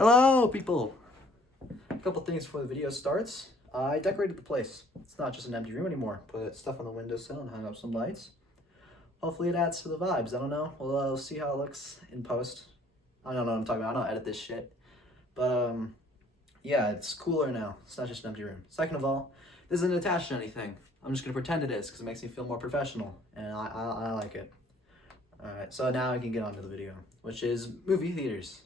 Hello, people! A couple things before the video starts. I decorated the place. It's not just an empty room anymore. Put stuff on the windowsill and hung up some lights. Hopefully it adds to the vibes. I don't know. We'll see how it looks in post. I don't know what I'm talking about. I don't edit this shit. But, yeah, it's cooler now. It's not just an empty room. Second of all, this isn't attached to anything. I'm just going to pretend it is because it makes me feel more professional. And I like it. Alright, so now I can get on to the video, which is movie theaters.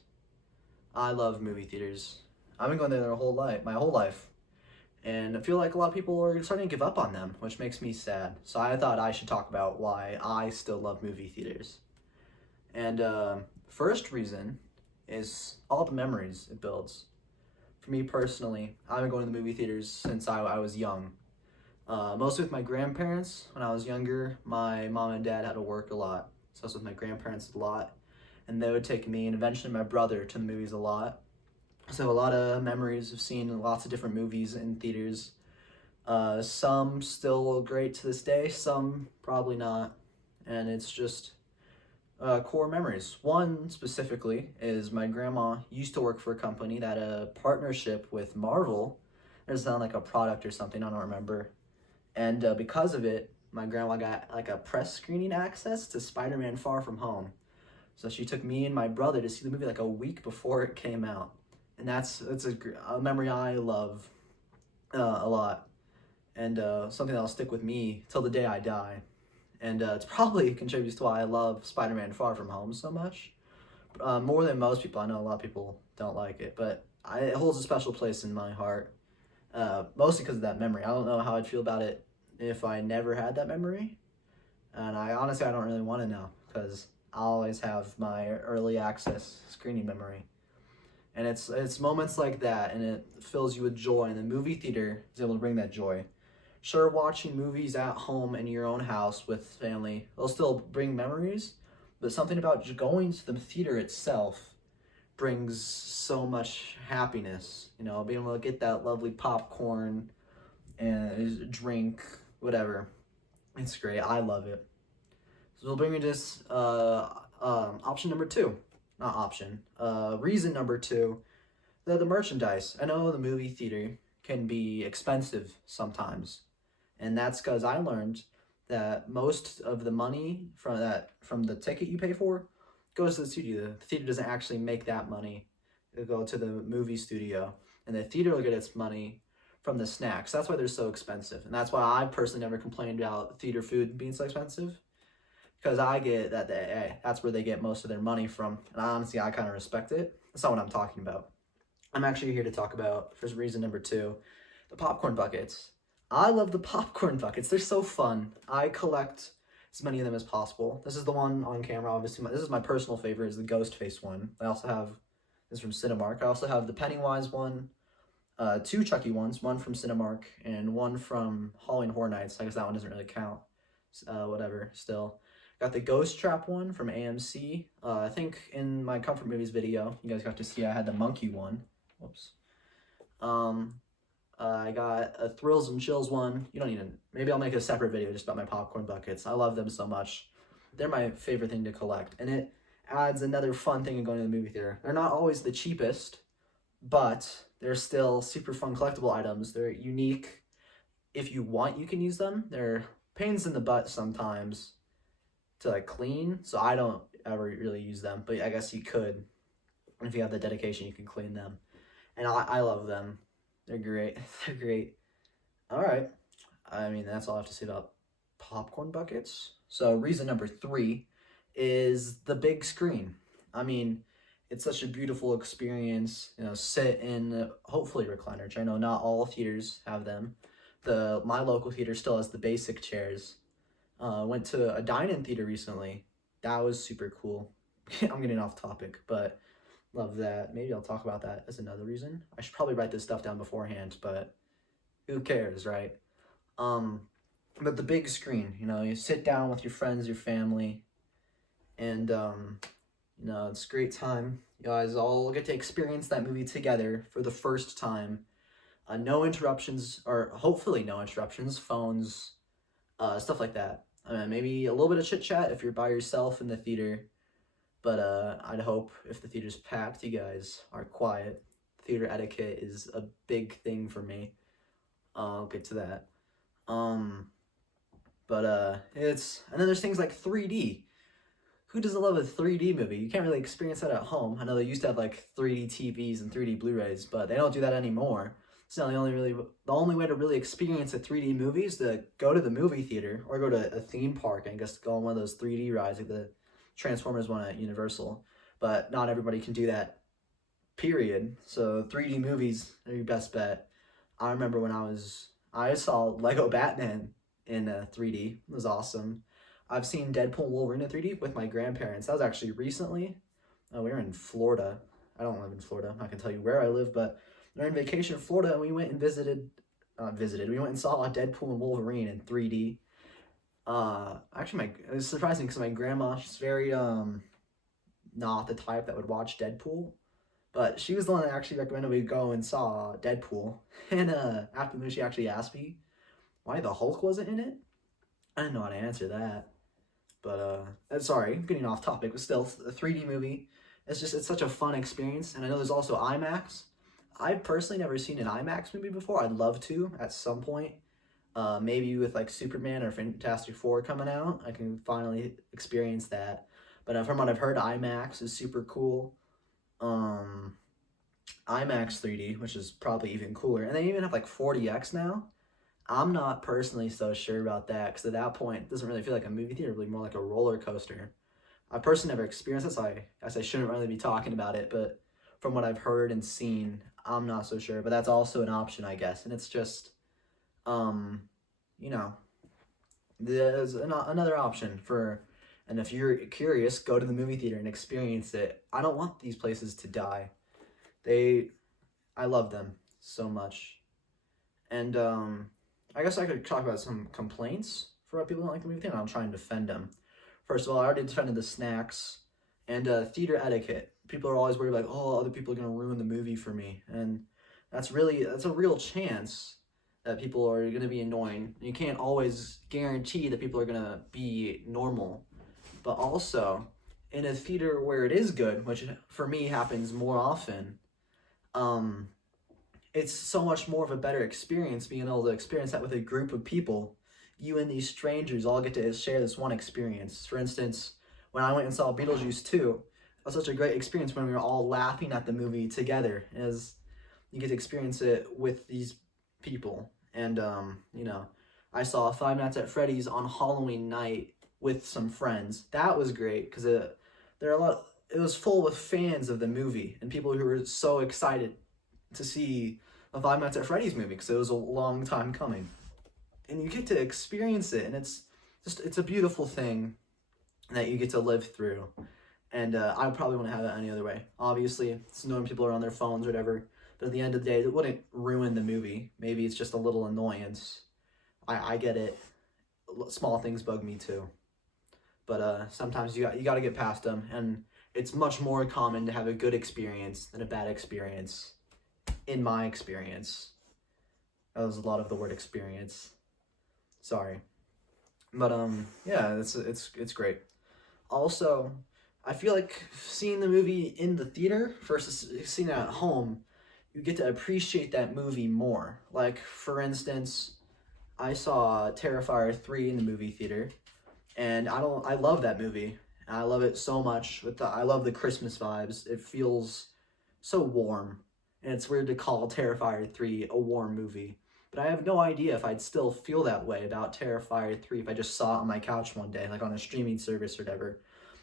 I love movie theaters. I've been going there my whole life. And I feel like a lot of people are starting to give up on them, which makes me sad. So I thought I should talk about why I still love movie theaters. And first reason is all the memories it builds. For me personally, I've been going to the movie theaters since I was young. Mostly with my grandparents. When I was younger, my mom and dad had to work a lot. So I was with my grandparents a lot. And they would take me and eventually my brother to the movies a lot. So a lot of memories of seeing lots of different movies in theaters. Some still great to this day, some probably not. And it's just core memories. One specifically is my grandma used to work for a company that had a partnership with Marvel. It doesn't sound like a product or something, I don't remember. And because of it, my grandma got like a press screening access to Spider-Man Far From Home. So she took me and my brother to see the movie like a week before it came out. And that's a memory I love a lot. And something that'll stick with me till the day I die. And it's probably contributes to why I love Spider-Man Far From Home so much. More than most people. I know a lot of people don't like it, but it holds a special place in my heart. Mostly because of that memory. I don't know how I'd feel about it if I never had that memory. And I honestly don't really want to know, because I always have my early access screening memory. And it's moments like that, and it fills you with joy, and the movie theater is able to bring that joy. Sure, watching movies at home in your own house with family will still bring memories, but something about going to the theater itself brings so much happiness. You know, being able to get that lovely popcorn and drink, whatever. It's great. I love it. So we'll bring me to this option number two. Not option. Reason number two, the merchandise. I know the movie theater can be expensive sometimes. And that's because I learned that most of the money from the ticket you pay for goes to the studio. The theater doesn't actually make that money. It'll go to the movie studio. And the theater will get its money from the snacks. That's why they're so expensive. And that's why I personally never complained about theater food being so expensive. Because I get that that's where they get most of their money from. And honestly, I kind of respect it. That's not what I'm talking about. I'm actually here to talk about, for reason number two, the popcorn buckets. I love the popcorn buckets. They're so fun. I collect as many of them as possible. This is the one on camera, obviously. This is my personal favorite, is the Ghostface one. I also have this from Cinemark. I also have the Pennywise one, two Chucky ones, one from Cinemark and one from Halloween Horror Nights. I guess that one doesn't really count. Whatever, still. Got the Ghost Trap one from AMC. I think in my Comfort Movies video, you guys got to see I had the monkey one. Whoops. I got a Thrills and Chills one. You don't need to, maybe I'll make a separate video just about my popcorn buckets. I love them so much. They're my favorite thing to collect. And it adds another fun thing in going to the movie theater. They're not always the cheapest, but they're still super fun collectible items. They're unique. If you want, you can use them. They're pains in the butt sometimes to like clean, so I don't ever really use them, but I guess you could. If you have the dedication, you can clean them. And I love them. They're great. They're great. All right. I mean, that's all I have to say about popcorn buckets. So reason number three is the big screen. I mean, it's such a beautiful experience, you know, sit in hopefully recliner, which I know not all theaters have them. My local theater still has the basic chairs. Went to a dine-in theater recently. That was super cool. I'm getting off topic, but love that. Maybe I'll talk about that as another reason. I should probably write this stuff down beforehand, but who cares, right? But the big screen, you know, you sit down with your friends, your family, and, you know, it's a great time. You guys all get to experience that movie together for the first time. No interruptions, or hopefully no interruptions, phones, stuff like that. Maybe a little bit of chit chat if you're by yourself in the theater, But I'd hope if the theater's packed, you guys are quiet. Theater etiquette is a big thing for me. I'll get to that. It's, and then there's things like 3D. Who doesn't love a 3D movie? You can't really experience that at home. I know they used to have like 3D TVs and 3D Blu-rays, but they don't do that anymore. So the only way to really experience a 3D movie is to go to the movie theater or go to a theme park and just go on one of those 3D rides like the Transformers one at Universal. But not everybody can do that, period. So 3D movies are your best bet. I remember when I saw Lego Batman in 3D. It was awesome. I've seen Deadpool and Wolverine in 3D with my grandparents. That was actually recently. We were in Florida. I don't live in Florida. I'm not going to tell you where I live, but we were on vacation in Florida, and we went and we went and saw Deadpool and Wolverine in 3D. Actually, it was surprising because my grandma, she's very, not the type that would watch Deadpool, but she was the one that actually recommended we go and saw Deadpool. And after the movie, she actually asked me why the Hulk wasn't in it. I didn't know how to answer that. But, sorry, getting off topic, but still, a 3D movie, it's such a fun experience. And I know there's also IMAX. I've personally never seen an IMAX movie before. I'd love to at some point. Maybe with like Superman or Fantastic Four coming out, I can finally experience that. But from what I've heard, IMAX is super cool. IMAX 3D, which is probably even cooler. And they even have like 4DX now. I'm not personally so sure about that, because at that point, it doesn't really feel like a movie theater, really more like a roller coaster. I personally never experienced it, so I guess I shouldn't really be talking about it, but from what I've heard and seen, I'm not so sure. But that's also an option, I guess. And it's just, you know, there's another option for, and if you're curious, go to the movie theater and experience it. I don't want these places to die. I love them so much. And, I guess I could talk about some complaints for what people don't like the movie theater. I'm trying to defend them. First of all, I already defended the snacks and theater etiquette. People are always worried like, oh, other people are going to ruin the movie for me. And that's a real chance that people are going to be annoying. You can't always guarantee that people are going to be normal. But also, in a theater where it is good, which for me happens more often, it's so much more of a better experience being able to experience that with a group of people. You and these strangers all get to share this one experience. For instance, when I went and saw Beetlejuice 2, it was such a great experience when we were all laughing at the movie together, as you get to experience it with these people. And, I saw Five Nights at Freddy's on Halloween night with some friends. That was great, because it was full with fans of the movie and people who were so excited to see a Five Nights at Freddy's movie, because it was a long time coming. And you get to experience it, and it's a beautiful thing that you get to live through. And I would probably want to have it any other way. Obviously, it's annoying people are on their phones or whatever, but at the end of the day, it wouldn't ruin the movie. Maybe it's just a little annoyance. I get it. Small things bug me too. But sometimes you got to get past them, and it's much more common to have a good experience than a bad experience. In my experience. That was a lot of the word experience. Sorry. But yeah, it's great. Also, I feel like seeing the movie in the theater versus seeing it at home, you get to appreciate that movie more. Like, for instance, I saw Terrifier 3 in the movie theater, and I love that movie. I love it so much. I love the Christmas vibes. It feels so warm. And it's weird to call Terrifier 3 a warm movie. But I have no idea if I'd still feel that way about Terrifier 3 if I just saw it on my couch one day, like on a streaming service or whatever.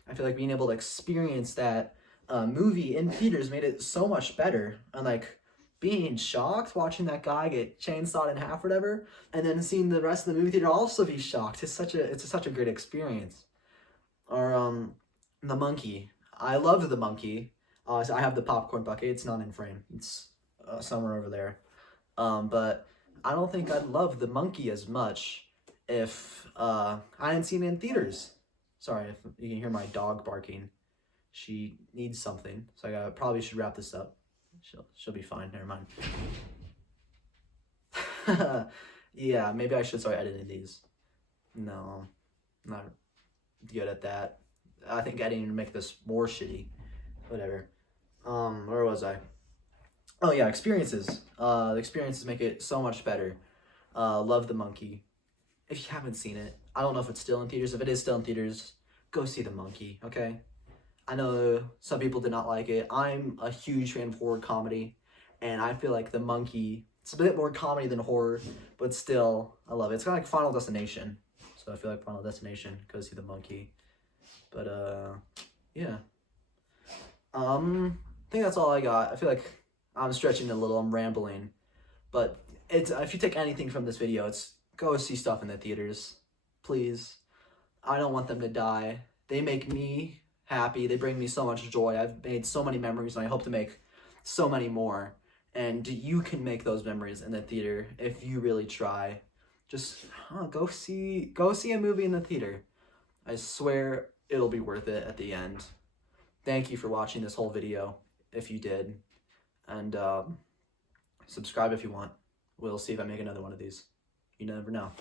I feel like being able to experience that movie in theaters made it so much better. And like being shocked watching that guy get chainsawed in half or whatever, and then seeing the rest of the movie theater also be shocked. It's such a great experience. Or The Monkey. I loved The Monkey. So I have the popcorn bucket. It's not in frame. It's somewhere over there. But I don't think I'd love The Monkey as much if I hadn't seen it in theaters. Sorry if you can hear my dog barking. She needs something, so I probably should wrap this up. She'll be fine. Never mind. Yeah, maybe I should start editing these. No, I'm not good at that. I think editing to make this more shitty. Whatever. Where was I? Oh yeah, experiences. The experiences make it so much better. Love the Monkey. If you haven't seen it, I don't know if it's still in theaters. If it is still in theaters, go see the Monkey, okay? I know some people did not like it. I'm a huge fan of horror comedy, and I feel like the Monkey, it's a bit more comedy than horror, but still, I love it. It's kind of like Final Destination. So I feel like Final Destination, go see the Monkey. But yeah. I think that's all I got. I feel like I'm stretching a little, I'm rambling. But it's if you take anything from this video, it's go see stuff in the theaters. Please. I don't want them to die. They make me happy. They bring me so much joy. I've made so many memories, and I hope to make so many more. And you can make those memories in the theater if you really try. Just go see a movie in the theater. I swear it'll be worth it at the end. Thank you for watching this whole video, if you did. And subscribe if you want. We'll see if I make another one of these. You never know.